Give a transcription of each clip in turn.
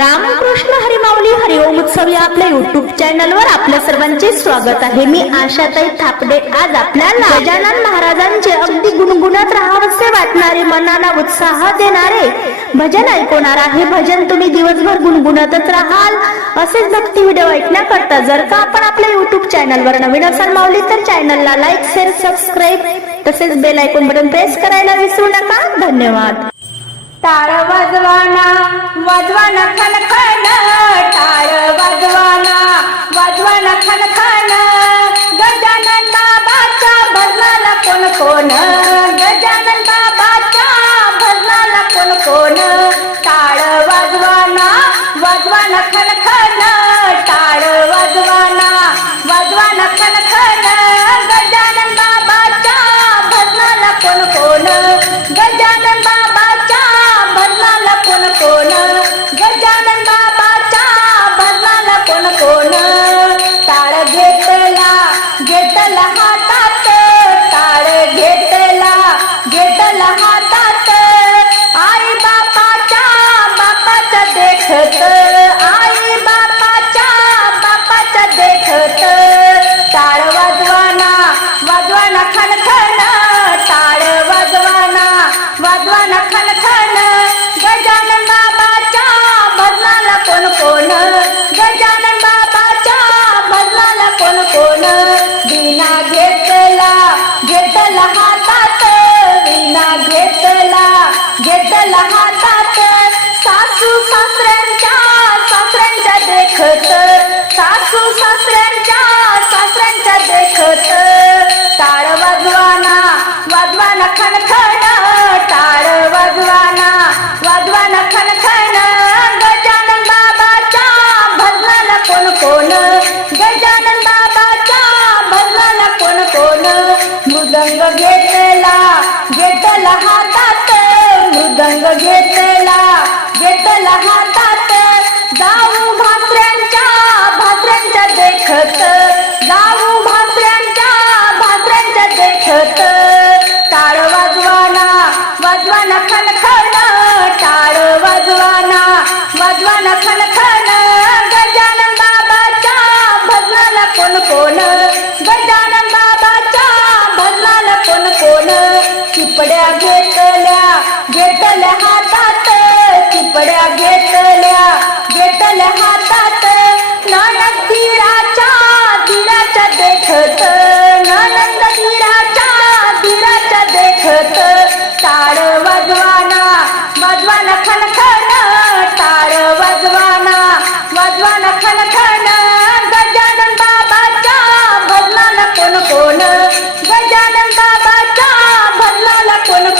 रामकृष्ण हरिमावली हरिओम उत्सव या आपल्या युट्यूब चॅनल वर आपल्या सर्वांचे स्वागत आहे. मी आशाताई थापडे. आज आपल्याला गजानन महाराजांचे अगदी गुणगुणत राहावसे वाटणारे मनाला उत्साह देणारे भजन ऐकवणार आहे. भजन तुम्ही दिवसभर गुणगुणतच राहाल असेच भक्ती व्हिडिओ ऐकण्याकरता जर का आपण आपल्या युट्यूब चॅनल वर नवीन असाल माऊली तर चॅनलला लाईक शेअर सबस्क्राईब तसेच बेल ऐकून बटन प्रेस करायला विसरू नका. धन्यवाद. टाळ वाजवाना वाजवाना खनखन टाळ वाजवाना वाजवाना खनखन गजानन बाबाचा बदलाला कोण कोण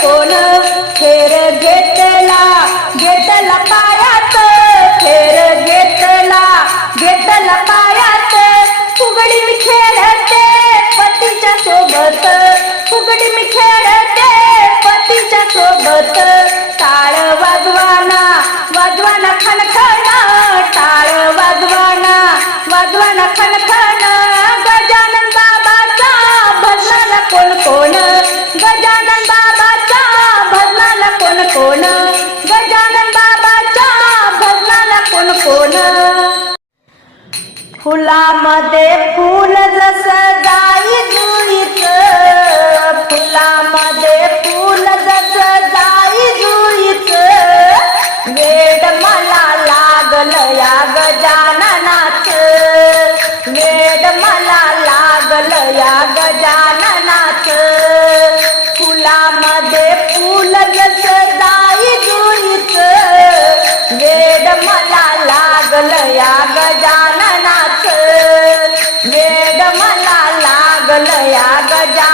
कोण? फेर घेतला घेतला पायात. फेर घेतला घेतला पायात. फुगडी मी खेळते पतीच्या सोबत. फुगडी मी खेळते पतीच्या सोबत. टाळ वाजवाना वाजवाना खणखणा. कोण? गजानन बाबाच्या भजनाला कोण कोण? फुलामध्ये फुल जस जाई ಬಲಯಾಗ ಜಾ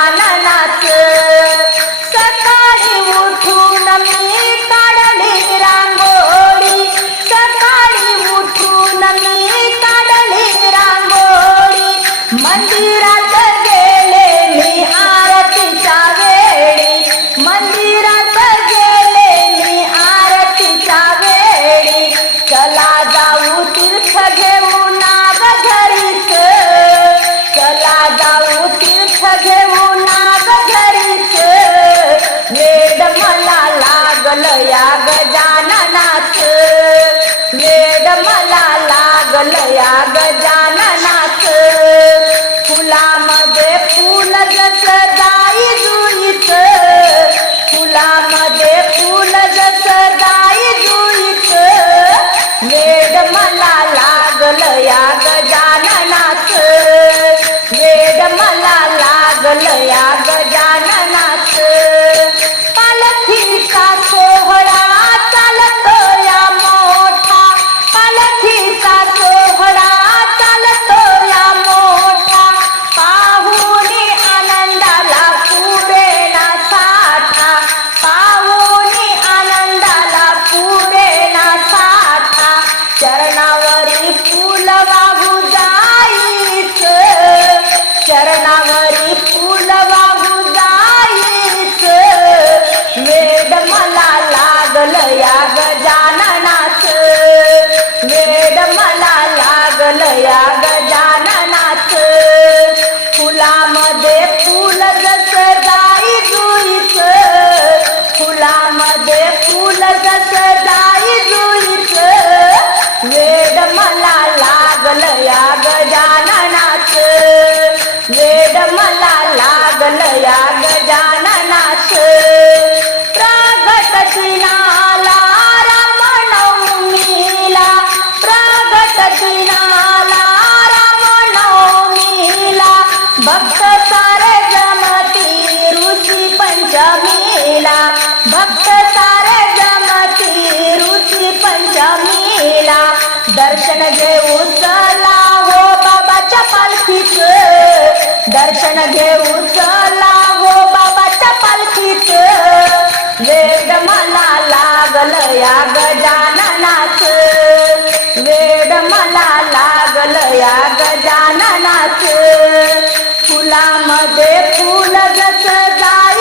या गजाननाच फुलामध्ये फुल जस जाई जुईच फुलामध्ये फुल जस जाई जुईच वेद मला लागलया गजाननाच वेद मला लागलया या दर्शन घेऊन चला हो बाबाच्या पालखीच वेड मला लागल या गजाननाच वेड मला लागल या गजाननाच फुलामध्ये फुल जस जा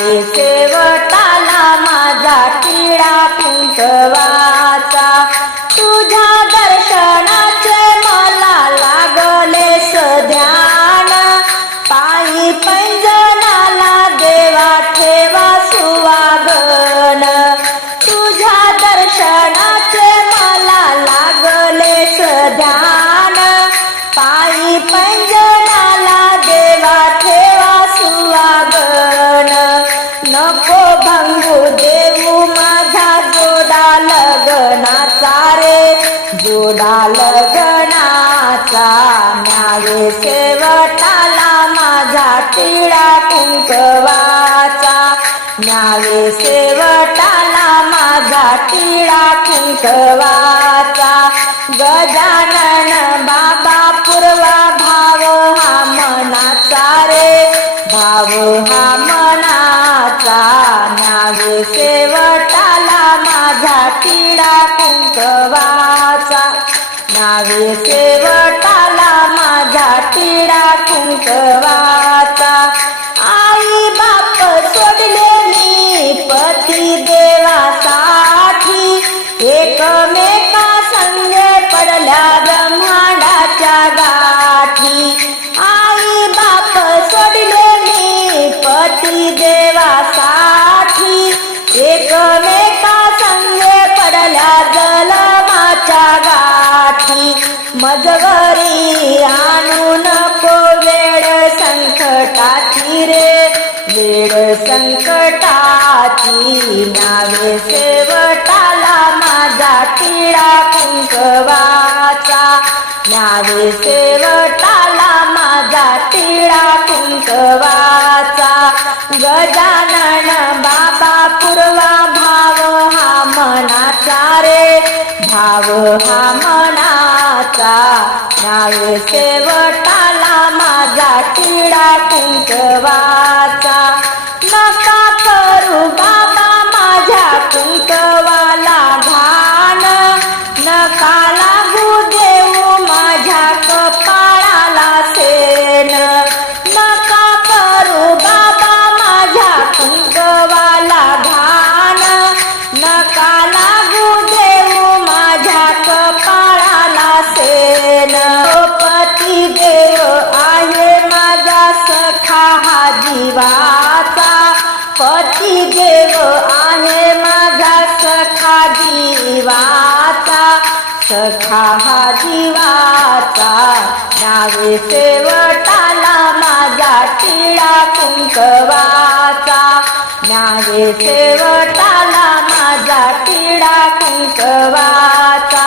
नावे नको भंगू देऊ माझा जोडा लगनाचा रे. जोडा लगनाचा नावे शेवटाला माझा टिळा कुंकवाचा. नावे शेवटाला माझा टिळा कुंकवाचा. गजानन बाबा पूर्वा भाव हा मनाचा रे. भाव हा मनाचा मजवरी आणू नको वेळ संकटाची रे. वेळ संकटाची नावे सेवटाला माझा तिळा कुंकवाचा. नावे सेवटाला माझा तिळा कुंकवाचा. गजानन बाबा पूर्वा भाव हा मनाचा रे. भाव हा माझा नाही शेवटाला माझा किडा कुंकवाचा सखा हा जीवाचा नावे शेवटाला माझा टिळा कुंकवाचा. नावे सेवटाला माझा टिळा कुंकवाचा.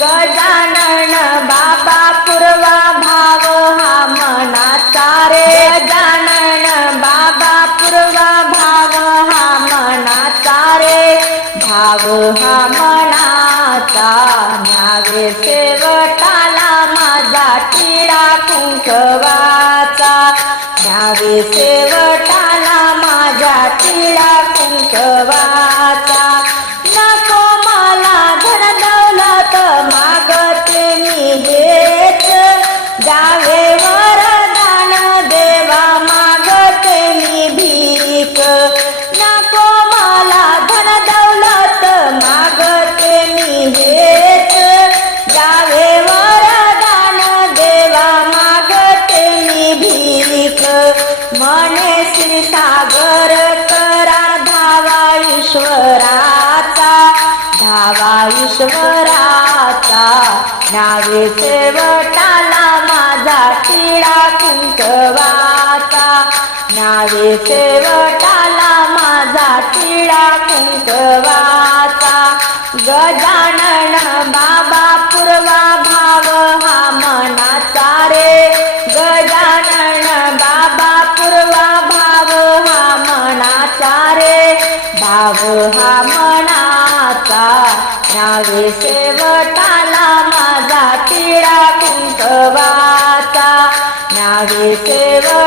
गजानन बाबा पूर्वा भाव हा मनाचा रे. गजानन बाबा पूर्वा भाव हा मनाचा रे. भाव हा नावे शेवटाला माझा टिळा कुंकवाचा. नावे सेवताला माझ्या टिळा कुंकवा ईश्वराचा नावे शेवटाला माझा टिळा कुंकवाचा. नावे शेवटाला माझा टिळा कुंकवाचा. गजानन बा शेवटाला माझा तिळा कुंकवाचा नावे शेवटाला